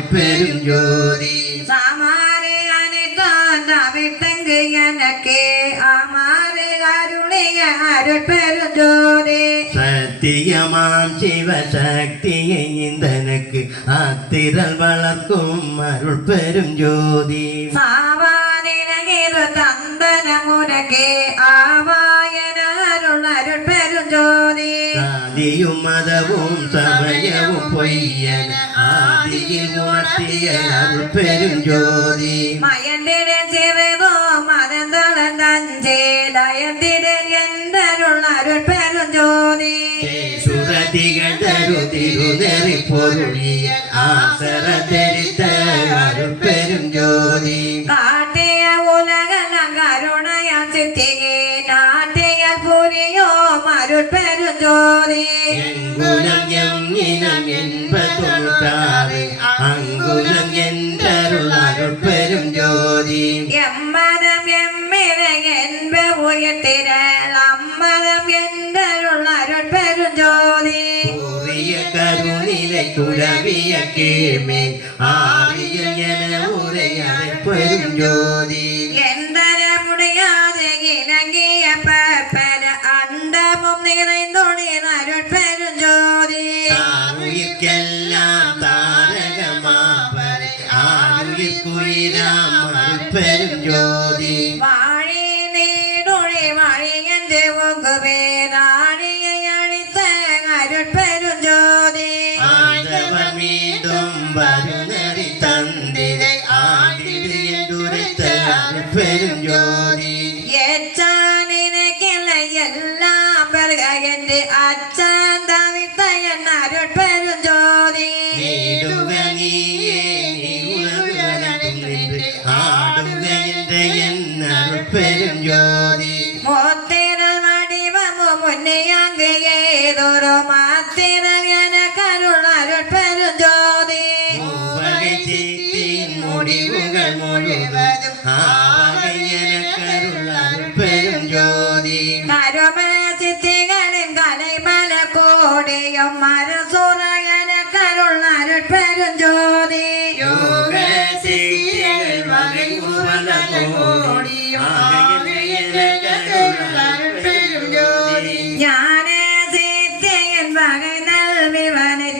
அருட்பெரும் ஜோதி சாமாறு அனைத்தான் தவிர்த்தங்கு எனக்கு ஆமாறு அருளிய அருட்பெரும் ஜோதி சத்தியமாம் சிவசக்தியை இந்தனுக்கு ஆத்திரல் வளர்க்கும் அருட்பெரும் ஜோதி சாவானிலகிரு தந்தனமுனக்கு ஆவாயன அருள் அருட்பெரும் ஜோதி ஆதியும் மதவும் சமயவும் பொய்யன ஆதியில் உணர்த்திய அருட்பெரும் ஜோதி மயந்திட சிறுதோ மதந்தளந்தஞ்சே தயந்திட என்றருள் அருட்பெரும் ஜோதி சுரதிகள் தருதிருதறி பொருளிய ஆசர தெரித்த அருட்பெரும் ஜோதி காட்டிய உலகன கருணைய சித்தியே நாட்டிய புரியோ அருட்பெரும் ஜோதி எங்குலம் எம் இனம் என்பதொன்றாறு அங்குலம் என்றருள் அருட்பெரும் ஜோதி எம்மதம் எம்மிரை என்ப உயர்த்திரல் அம்மதம் என்றருள் அருட்பெரும் ஜோதி உரிய கருணிலை துறவிய கீழ்மே ஆரிய என உரை அருட்பெரும் ஜோதி எந்தர முடியாத இலங்கிய பற்பர அண்டமும் நிறைந்துளிர் அருட்பெரும் ஜோதி ஆருயிர்க்கெல்லாம் தாரகமாவர் ஆருயிர்க்குயிராம் அருட்பெரும் ஜோதி வாழி நீடுழி வழி என்று உங்குவே நாழியை அழித்த அருட்பெரும் ஜோதி ஆண்டவர் மீண்டும் வருணரி தந்திரை ஆண்டிடு என்றுரைத்த அருட்பெரும் ஜோதி எச்சானினக்கில்ல எல்லாம் பெருக என்று அச்சான் தவித்த என் அருட்பெரும் ஜோதி நீடுக நீயே நீ உலகம் என்று ஆடுக என்ற என் அருட்பெரும் ஜோதி மோத்திரல் வடிவமும் முன்னியாங்கு ஏதொரு மாத்திரல் என கருள் அருட்பெரும் ஜோதி மூவகை சித்தின் முடிவுகள் முழுவதும் ஆவகை என கருள் அருட்பெரும் ஜோதி கரும சித்திகளின் கலைமல கோடியும் மரசுர என கருள் அருட்பெரும் ஜோதி யோக சித்திகள் வகை உவல கோடி